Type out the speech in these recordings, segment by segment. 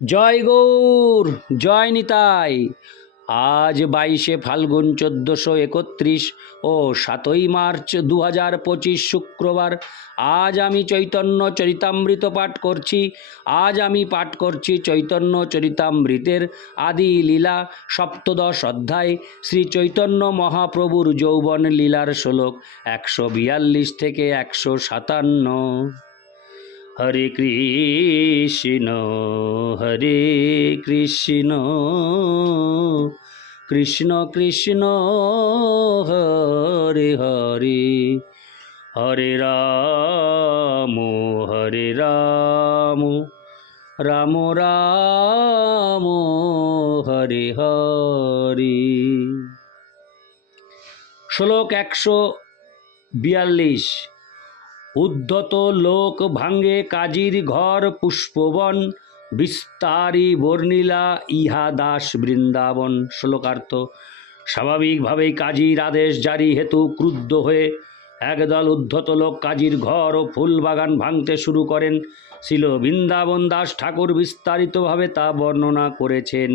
জয় গৌর, জয় নিতাই। আজ বাইশে ফাল্গুন চোদ্দোশো একত্রিশ ও সাতই মার্চ দু হাজার পঁচিশ শুক্রবার। আজ আমি চৈতন্য চরিতামৃত পাঠ করছি। আজ আমি পাঠ করছি চৈতন্য চরিতামৃতের আদি লীলা, সপ্তদশ অধ্যায়, শ্রী চৈতন্য মহাপ্রভুর যৌবন লীলার শ্লোক একশো বিয়াল্লিশ থেকে একশো সাতান্ন। হরে কৃষ্ণ হরে কৃষ্ণ কৃষ্ণ কৃষ্ণ, হরে হরে হরে রাম হরে রাম রাম রাম, হরে হরে। শ্লোক একশো বিয়াল্লিশ। উদ্ধত লোক ভাঙ্গে কাজীর ঘর পুষ্পবন, বিস্তারি বর্ণিলা ইহা দাস বৃন্দাবন। শ্লোকার্থ, স্বাভাবিকভাবেই কাজীর আদেশ জারি হেতু ক্রুদ্ধ হয়ে একদল উদ্ধত লোক কাজীর ঘর ও ফুল বাগান ভাঙতে শুরু করেন। ছিল বৃন্দাবন দাস ঠাকুর বিস্তারিতভাবে তা বর্ণনা করেছেন।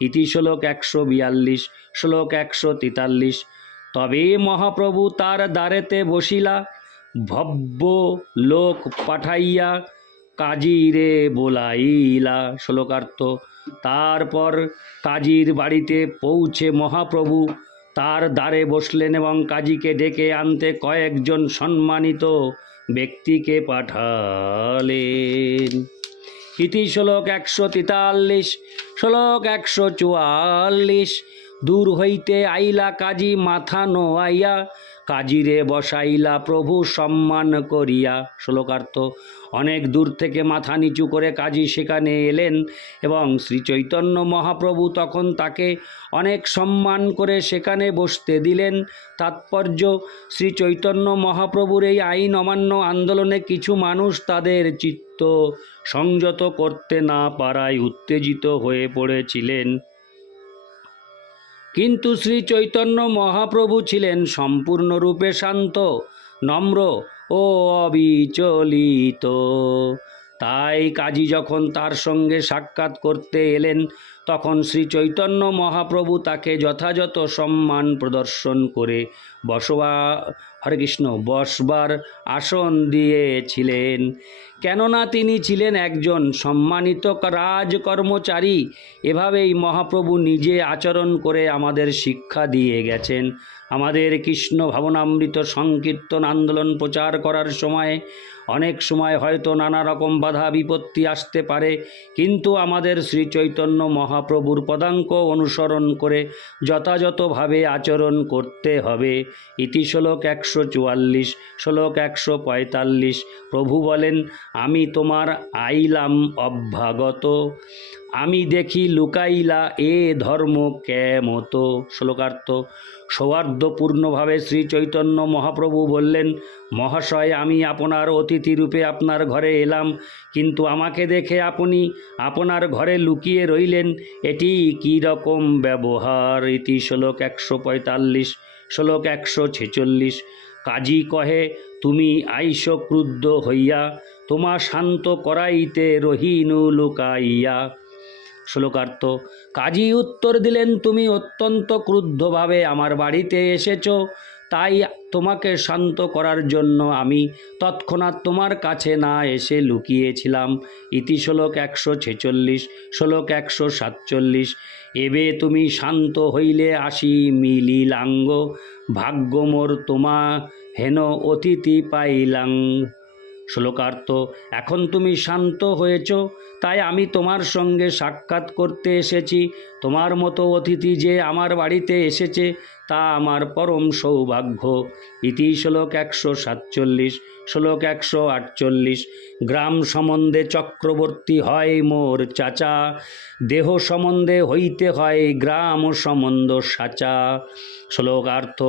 ইতি শ্লোক একশো বিয়াল্লিশ, শ্লোক একশো তেতাল্লিশ। তবে মহাপ্রভু তার দ্বারেতে বসিলা ভব্য লোক পাঠাইয়া কাজীরে বোলাইলা। শ্লোকার্থ, তারপর কাজীর বাড়িতে পৌঁছে মহাপ্রভু তার দ্বারে বসলেন এবং কাজীকে ডেকে আনতে কয়েকজন সম্মানিত ব্যক্তিকে পাঠালেন। ইতি শ্লোক একশো তেতাল্লিশ, শ্লোক একশো চুয়াল্লিশ। দূর হইতে আইলা কাজী মাথা নোয়াইয়া কাজীরে বসাইলা প্রভু সম্মান করিয়া। শ্লোকার্থ, অনেক দূর থেকে মাথা নিচু করে কাজী সেখানে এলেন এবং শ্রী চৈতন্য মহাপ্রভু তখন তাকে অনেক সম্মান করে সেখানে বসতে দিলেন। তাৎপর্য শ্রী চৈতন্য মহাপ্রভুর এই আইন অমান্য আন্দোলনে কিছু মানুষ তাদের চিত্ত সংযত করতে না পারায় উত্তেজিত হয়ে পড়েছিলেন। কিন্তু শ্রী চৈতন্য মহাপ্রভু ছিলেন সম্পূর্ণরূপে শান্ত নম্র ও অবিচলিত। তাই কাজী যখন তার সঙ্গে সাক্ষাৎ করতে এলেন, তখন শ্রী চৈতন্য মহাপ্রভু তাকে যথাযথ সম্মান প্রদর্শন করে বসবা, হরে কৃষ্ণ, বসবার আসন দিয়েছিলেন। কেননা তিনি ছিলেন একজন সম্মানিত রাজকর্মচারী, এভাবেই মহাপ্রভু নিজে আচরণ করে আমাদের শিক্ষা দিয়ে গেছেন। আমাদের কৃষ্ণ ভাবনামৃত সংকীর্তন আন্দোলন প্রচার করার সময় অনেক সময় হয়তো নানা রকম বাধা বিপত্তি আসতে পারে, কিন্তু আমাদের শ্রী চৈতন্য মহাপ্রভুর পদাঙ্ক অনুসরণ করে যথাযথভাবে আচরণ করতে হবে। ইতি শ্লোক একশো চুয়াল্লিশ, শ্লোক একশো পঁয়তাল্লিশ। প্রভু বলেন, আমি তোমার আইলাম অভ্যাগত আমি দেখি লুকাইলা এ ধর্ম কেমতো? শ্লোকার্থ সৌহার্দ্যপূর্ণভাবে শ্রী চৈতন্য মহাপ্রভু বললেন, মহাশয়, আমি আপনার অতিথিরূপে আপনার ঘরে এলাম, কিন্তু আমাকে দেখে আপনি আপনার ঘরে লুকিয়ে রইলেন। এটি কী রকম ব্যবহার? ইতি শ্লোক একশো পঁয়তাল্লিশ, শ্লোক একশো ছেচল্লিশ। কাজী কহে, তুমি আইস ক্রুদ্ধ হইয়া তোমা শান্ত করাইতে রহিনু লুকাইয়া শ্লোকার্থ, কাজী উত্তর দিলেন, তুমি অত্যন্ত ক্রুদ্ধভাবে আমার বাড়িতে এসেছ। তাই তোমাকে শান্ত করার জন্য আমি তৎক্ষণাৎ তোমার কাছে না এসে লুকিয়েছিলাম। ইতি শ্লোক একশো ছেচল্লিশ, শ্লোক একশো সাতচল্লিশ, এবে তুমি শান্ত হইলে আসি মিলিলাঙ্গ ভাগ্য মোর তোমা হেন অতিথি পাইলাং। শ্লোকার্থ, এখন তুমি শান্ত হয়েছ, তাই আমি তোমার সঙ্গে সাক্ষাৎ করতে এসেছি। তোমার মতো অতিথি যে আমার বাড়িতে এসেছে, তা আমার পরম সৌভাগ্য। ইতি শ্লোক একশো সাতচল্লিশ, শ্লোক একশো আটচল্লিশ। গ্রাম সম্বন্ধে চক্রবর্তী হয় মোর চাচা, দেহ সম্বন্ধে হইতে হয় গ্রাম সম্বন্ধ সাচা। শ্লোকার্থ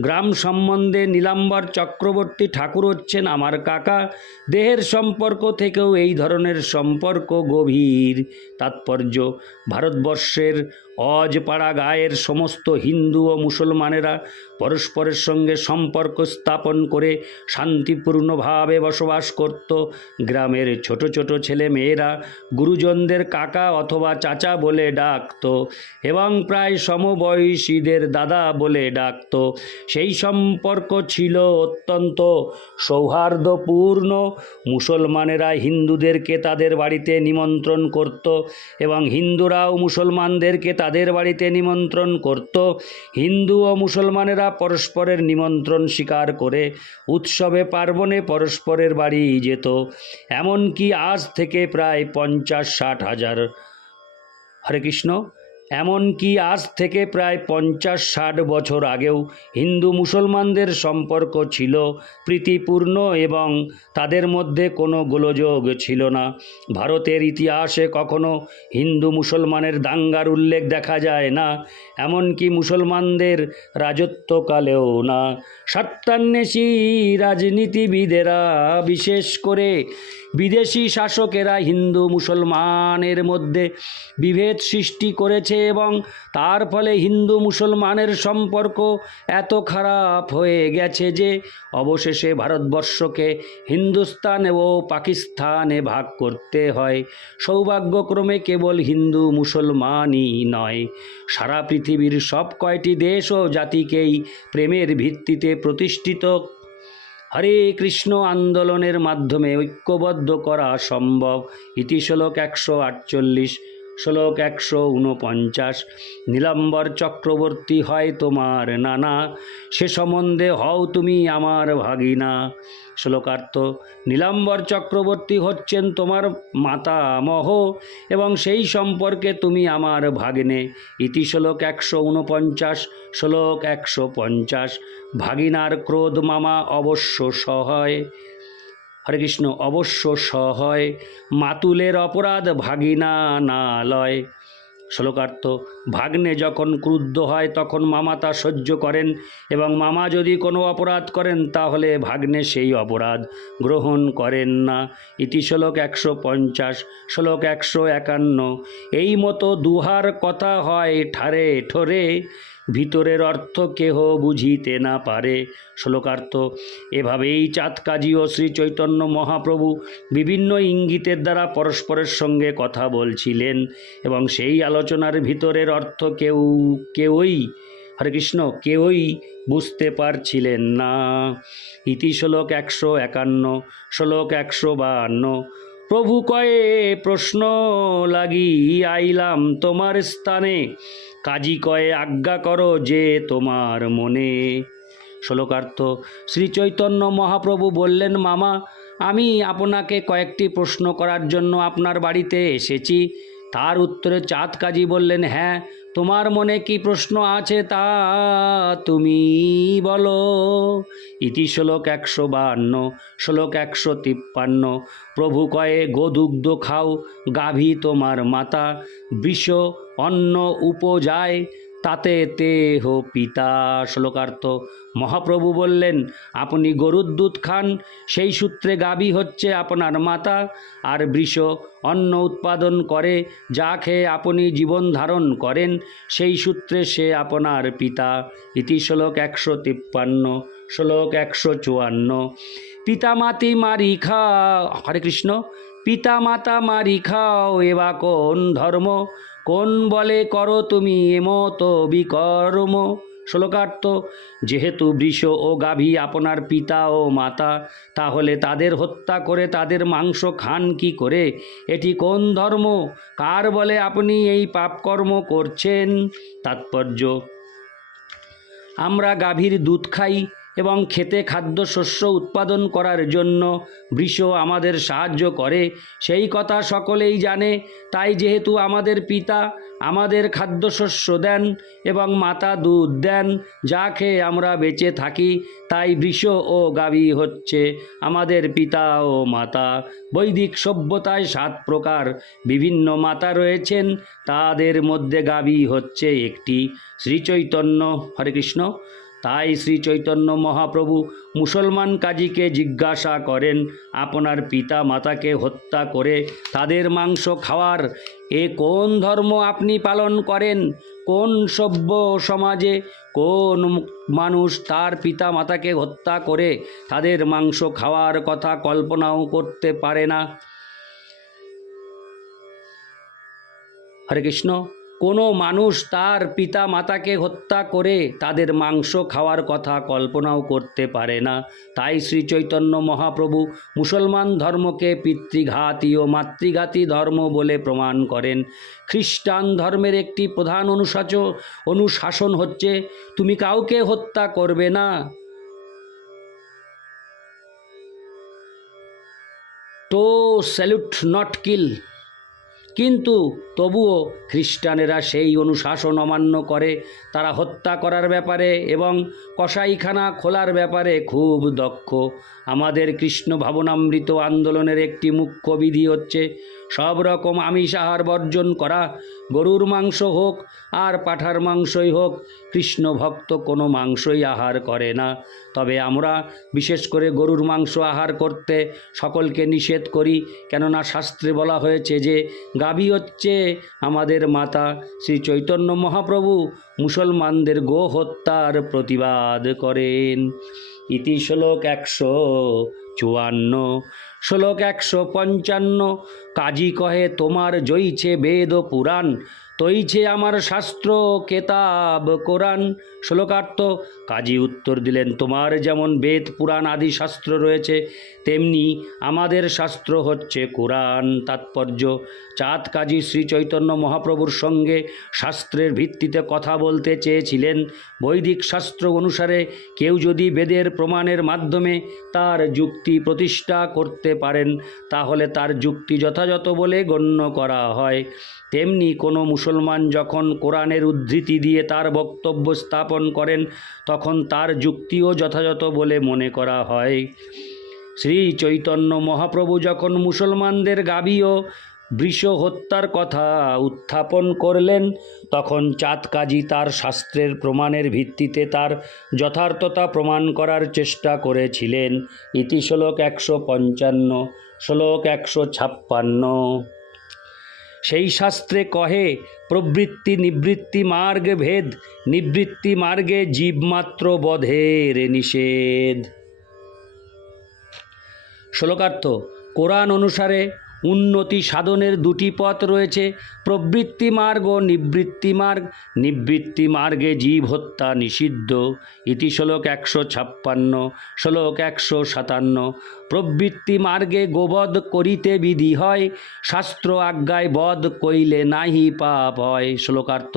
গ্রাম সম্বন্ধে নীলাম্বর চক্রবর্তী ঠাকুর হচ্ছেন আমার কাকা, দেহের সম্পর্ক থেকেও এই ধরনের সম্পর্ক গভীর। তাৎপর্য, ভারতবর্ষের অজপাড়া গায়ের সমস্ত হিন্দু ও মুসলমানেরা পরস্পরের সঙ্গে সম্পর্ক স্থাপন করে শান্তিপূর্ণভাবে বসবাস করত। গ্রামের ছোট ছোট ছেলে মেয়েরা গুরুজনদের কাকা অথবা চাচা বলে ডাকত এবং প্রায় সমবয়সীদের দাদা বলে ডাকত। সেই সম্পর্ক ছিল অত্যন্ত সৌহার্দ্যপূর্ণ। মুসলমানেরা হিন্দুদেরকে তাদের বাড়িতে নিমন্ত্রণ করত এবং হিন্দুরাও মুসলমানদেরকে তাদের বাড়িতে নিমন্ত্রণ করত। হিন্দু ও মুসলমানেরা পরস্পরের নিমন্ত্রণ স্বীকার করে উৎসবে পার্বণে পরস্পরের বাড়ি যেত। এমনকি আজ থেকে প্রায় পঞ্চাশ ষাট হাজার। হরে কৃষ্ণ। এমনকি আজ থেকে প্রায় পঞ্চাশ ষাট বছর আগেও হিন্দু মুসলমানদের সম্পর্ক ছিল প্রীতিপূর্ণ এবং তাদের মধ্যে কোনো গোলযোগ ছিল না। ভারতের ইতিহাসে কখনো হিন্দু মুসলমানের দাঙ্গার উল্লেখ দেখা যায় না, এমনকি মুসলমানদের রাজত্বকালেও না। সত্যান্বেষী রাজনীতিবিদেরা বিশেষ করে বিদেশি শাসকেরা হিন্দু মুসলমানের মধ্যে বিভেদ সৃষ্টি করেছে এবং তার ফলে হিন্দু মুসলমানের সম্পর্ক এত খারাপ হয়ে গেছে যে অবশেষে ভারতবর্ষকে হিন্দুস্তান ও পাকিস্তানে ভাগ করতে হয়। সৌভাগ্যক্রমে কেবল হিন্দু মুসলমানই নয়। সারা পৃথিবীর সব কয়টি দেশ ও জাতিকেই প্রেমের ভিত্তিতে প্রতিষ্ঠিত হরে কৃষ্ণ আন্দোলনের মাধ্যমে ঐক্যবদ্ধ করা সম্ভব। ইতি শ্লোক একশো আটচল্লিশ। শ্লোক একশো উনপঞ্চাশ। নীলাম্বর চক্রবর্তী হয় তোমার নানা, সে সম্বন্ধে হও তুমি আমার ভাগিনা। শ্লোকার্থ, নীলাম্বর চক্রবর্তী হচ্ছেন তোমার মাতামহ এবং সেই সম্পর্কে তুমি আমার ভাগ্নে। ইতি শ্লোক একশো উনপঞ্চাশ, শ্লোক একশো পঞ্চাশ। ভাগিনার ক্রোধ মামা অবশ্য সহায়। হরে কৃষ্ণ, অবশ্য সহায়। মাতুলের অপরাধ ভাগিনা না লয়। শ্লোকার্থ, ভাগ্নে যখন ক্রুদ্ধ হয়, তখন মামা তা সহ্য করেন এবং মামা যদি কোনো অপরাধ করেন, তাহলে ভাগ্নে সেই অপরাধ গ্রহণ করেন না। ইতি শ্লোক একশো পঞ্চাশ, শ্লোক একশো একান্ন। এই মতো দুহার কথা হয় ঠারে ঠোরে ভিতরের অর্থ কেহ বুঝিতে না পারে। শ্লোকার্থ, এভাবেই চাঁদকাজী ও শ্রী চৈতন্য মহাপ্রভু বিভিন্ন ইঙ্গিতের দ্বারা পরস্পরের সঙ্গে কথা বলছিলেন এবং সেই আলোচনার ভিতরের অর্থ কেউ, কেউই, হরে কৃষ্ণ, কেউই বুঝতে পারছিলেন না। ইতি শ্লোক একশো একান্ন, শ্লোক একশো বাহান্ন প্রভু কয়ে, প্রশ্ন লাগি আইলাম তোমার স্থানে। কাজী কয়ে, আজ্ঞা করো যে তোমার মনে। শ্লোকার্থ শ্রী চৈতন্য মহাপ্রভু বললেন, মামা, আমি আপনাকে কয়েকটি প্রশ্ন করার জন্য আপনার বাড়িতে এসেছি। তার উত্তরে চাঁদ কাজী বললেন হ্যাঁ তোমার মনে কি প্রশ্ন আছে তা তুমি বলো। ইতি শ্লোক একশো বাহান্ন শ্লোক একশো তিপ্পান্ন। প্রভু কয়ে গোদুগ্ধ খাও, গাভী তোমার মাতা বৃষ অন্ন উপজায়। তাতে তেহ পিতা শ্লোকার্থ। মহাপ্রভু বললেন, আপনি গরুর দুধ খান, সেই সূত্রে গাবি হচ্ছে আপনার মাতা, আর বৃষ অন্ন উৎপাদন করে, যা খেয়ে আপনি জীবন ধারণ করেন, সেই সূত্রে সে আপনার পিতা। ইতি শ্লোক একশো তিপ্পান্ন, শ্লোক একশো চুয়ান্ন। পিতামাতি মারি খা হরে কৃষ্ণ পিতা মাতা মারি খাও এবা কোন ধর্ম? কোন বলে করো তুমি এমত বিকর্ম? শ্লোকার্থ, যেহেতু বৃষ ও গাভী আপনার পিতা ও মাতা, তাহলে তাদের হত্যা করে তাদের মাংস খান কি করে? এটি কোন ধর্ম? কার বলে আপনি এই পাপকর্ম করছেন? তাৎপর্য, আমরা গাভীর দুধ খাই এবং খেতে খাদ্যশস্য উৎপাদন করার জন্য বৃষ আমাদের সাহায্য করে। সেই কথা সকলেই জানে। তাই যেহেতু আমাদের পিতা আমাদের খাদ্যশস্য দেন এবং মাতা দুধ দেন, যা খেয়ে আমরা বেঁচে থাকি, তাই বৃষ ও গাভী হচ্ছে আমাদের পিতা ও মাতা। বৈদিক সভ্যতায় সাত প্রকার বিভিন্ন মাতা রয়েছেন। তাদের মধ্যে গাভী হচ্ছে একটি। শ্রীচৈতন্য, হরে কৃষ্ণ। তাই শ্রী চৈতন্য মহাপ্রভু মুসলমান কাজীকে জিজ্ঞাসা করেন, আপনার পিতা মাতাকে হত্যা করে তাদের মাংস খাওয়ার এ কোন ধর্ম আপনি পালন করেন? কোন সভ্য সমাজে কোন মানুষ তার পিতা মাতাকে হত্যা করে তাদের মাংস খাওয়ার কথা কল্পনাও করতে পারে না? হরে কৃষ্ণ। কোনো মানুষ তার পিতা মাতাকে হত্যা করে তাদের মাংস খাওয়ার কথা কল্পনাও করতে পারে না। তাই শ্রী চৈতন্য মহাপ্রভু মুসলমান ধর্মকে পিতৃঘাতী ও মাতৃঘাতী ধর্ম বলে প্রমাণ করেন। খ্রিস্টান ধর্মের একটি প্রধান অনুশাচ অনুশাসন হচ্ছে, তুমি কাউকে হত্যা করবে না। তো স্যালুট, নট কিল। কিন্তু তবুও খ্রিস্টানেরা সেই অনুশাসন অমান্য করে। তারা হত্যা করার ব্যাপারে এবং কসাইখানা খোলার ব্যাপারে খুব দক্ষ। আমাদের কৃষ্ণ ভাবনামৃত আন্দোলনের একটি মুখ্য বিধি হচ্ছে সব রকম আমিষ আহার বর্জন করা। গরুর মাংস হোক আর পাঠার মাংসই হোক, কৃষ্ণ ভক্ত কোনো মাংসই আহার করে না। তবে আমরা বিশেষ করে গরুর মাংস আহার করতে সকলকে নিষেধ করি, কেননা শাস্ত্রে বলা হয়েছে যে, গাভী হচ্ছে আমাদের মাতা শ্রী চৈতন্য মহাপ্রভু, মুসলমানদের গো হত্যার প্রতিবাদ করেন। ইতি শ্লোক একশো চুয়ান্ন। শ্লোক একশো পঞ্চান্ন, কাজী কহে, তোমার জইছে বেদ পুরাণ, তৈছে আমার শাস্ত্র কেতাব কোরআন। শ্লোকার্থ, কাজী উত্তর দিলেন, তোমার যেমন বেদ পুরাণ আদি শাস্ত্র রয়েছে, তেমনি আমাদের শাস্ত্র হচ্ছে কোরআন। তাৎপর্য, চাঁদ কাজী শ্রী চৈতন্য মহাপ্রভুর সঙ্গে শাস্ত্রের ভিত্তিতে কথা বলতে চেয়েছিলেন। বৈদিক শাস্ত্র অনুসারে কেউ যদি বেদের প্রমাণের মাধ্যমে তার যুক্তি প্রতিষ্ঠা করতে পারেন, তাহলে তার যুক্তি যথাযথ বলে গণ্য করা হয়। তেমনি কোনো মুসলমান যখন কোরআনের উদ্ধৃতি দিয়ে তার বক্তব্য স্থাপন করেন, তখন তার যুক্তিও যথাযথ বলে মনে করা হয়। শ্রী চৈতন্য মহাপ্রভু যখন মুসলমানদের গাবি ও বৃষ হত্যার কথা উত্থাপন করলেন, তখন চাঁদ কাজী তার শাস্ত্রের প্রমাণের ভিত্তিতে তার যথার্থতা প্রমাণ করার চেষ্টা করেছিলেন। ইতি শ্লোক একশো পঞ্চান্ন, শ্লোক একশো ছাপ্পান্ন। সেই শাস্ত্রে কহে, প্রবৃত্তি নিবৃত্তি মার্গ ভেদ, নিবৃত্তি মার্গে জীবমাত্র বধের নিষেধ। শ্লোকার্থ, কোরআন অনুসারে উন্নতি সাধনের দুটি পথ রয়েছে, প্রবৃত্তি মার্গ ও নিবৃত্তি মার্গ। নিবৃত্তি মার্গে জীব হত্যা নিষিদ্ধ। ইতি শ্লোক একশো ছাপ্পান্ন, শ্লোক একশো সাতান্ন। প্রবৃত্তি মার্গে গোবধ করিতে বিধি হয়, শাস্ত্র আজ্ঞায় বধ কইলে নাহি পাপ হয়। শ্লোকার্থ,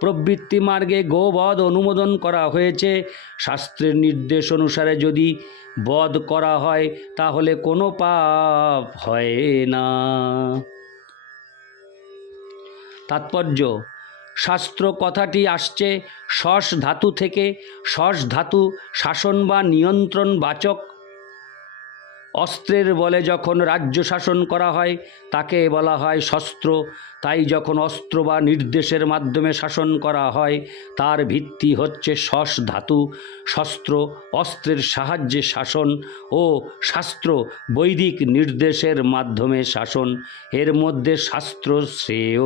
প্রবৃত্তি মার্গে গোবধ অনুমোদন করা হয়েছে। শাস্ত্রের নির্দেশ অনুসারে যদি বধ করা হয়, তাহলে কোনো পাপ হয় না। তাৎপর্য, শাস্ত্র কথাটি আসছে শস ধাতু থেকে শস ধাতু শাসন বা নিয়ন্ত্রণ বাচক অস্ত্রের বলে যখন রাজ্য শাসন করা হয়, তাকে বলা হয় শস্ত্র। তাই যখন অস্ত্র বা নির্দেশের মাধ্যমে শাসন করা হয়, তার ভিত্তি হচ্ছে শস ধাতু। শস্ত্র অস্ত্রের সাহায্যে শাসন ও শাস্ত্র বৈদিক নির্দেশের মাধ্যমে শাসন। এর মধ্যে শাস্ত্র শ্রেয়।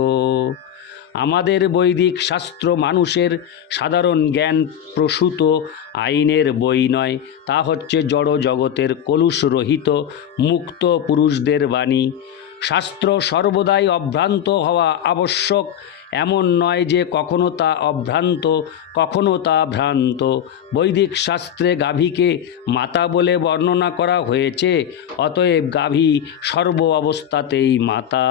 আমাদের বৈদিক শাস্ত্র মানুষের সাধারণ জ্ঞান প্রসূত, আইনের বই নয়। তা হচ্ছে জড় জগতের কলুষ রহিত, মুক্ত পুরুষদের বাণী। শাস্ত্র সর্বদাই অভ্রান্ত হওয়া আবশ্যক, এমন নয় যে কখনো তা অভ্রান্ত, কখনো তা ভ্রান্ত। বৈদিক শাস্ত্রে গাভীকে মাতা বলে বর্ণনা করা হয়েছে, অতএব গাভী সর্ব অবস্থাতেই মাতা।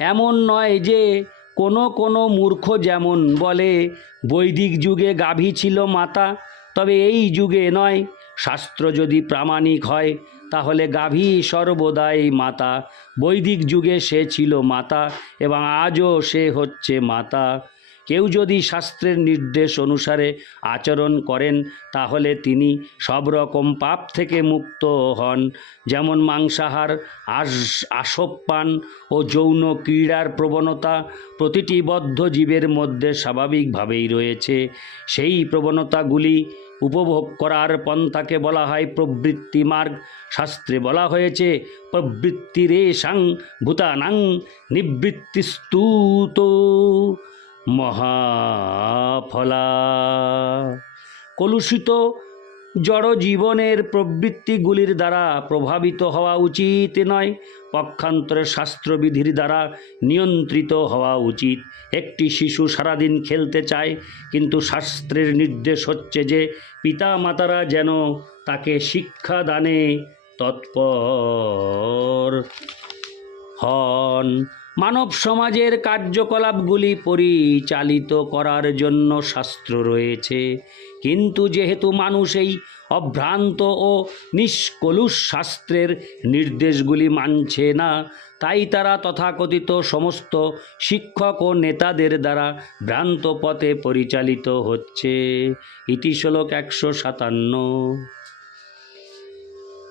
এমন নয় যে কোনো কোনো মূর্খ যেমন বলে, বৈদিক যুগে গাভী ছিল মাতা, তবে এই যুগে নয়। শাস্ত্র যদি প্রামাণিক হয়, তাহলে গাভী সর্বদাই মাতা। বৈদিক যুগে সে ছিল মাতা, এবং আজও সে হচ্ছে মাতা। কেউ যদি শাস্ত্রের নির্দেশ অনুসারে আচরণ করেন, তাহলে তিনি সব রকম পাপ থেকে মুক্ত হন, যেমন মাংসাহার, আস, আসপান ও যৌন ক্রীড়ার প্রবণতা প্রতিটি বদ্ধ জীবের মধ্যে স্বাভাবিকভাবেই রয়েছে। সেই প্রবণতাগুলি উপভোগ করার পন্থাকে বলা হয় প্রবৃত্তি মার্গ। শাস্ত্রে বলা হয়েছে প্রবৃত্তিরে সাং ভূতানাং নিবৃত্তিস্তুত। মহাফলা। কলুষিত জড় জীবনের প্রবৃত্তিগুলির দ্বারা প্রভাবিত হওয়া উচিত নয়, পক্ষান্তরে শাস্ত্রবিধির দ্বারা নিয়ন্ত্রিত হওয়া উচিত। একটি শিশু সারাদিন খেলতে চায়, কিন্তু শাস্ত্রের নির্দেশ হচ্ছে যে পিতা মাতারা যেন তাকে শিক্ষা দানে তৎপর হন। মানব সমাজের কার্যকলাপগুলি পরিচালিত করার জন্য শাস্ত্র রয়েছে। কিন্তু যেহেতু মানুষ এই অভ্রান্ত ও নিষ্কলুষ শাস্ত্রের নির্দেশগুলি মানছে না, তাই তারা তথাকথিত সমস্ত শিক্ষক ও নেতাদের দ্বারা ভ্রান্ত পথে পরিচালিত হচ্ছে। ইতি একশো সাতান্ন।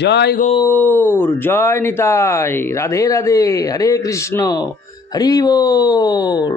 জয় গৌর জয় নিতাই রাধে রাধে হরে কৃষ্ণ হরি বল।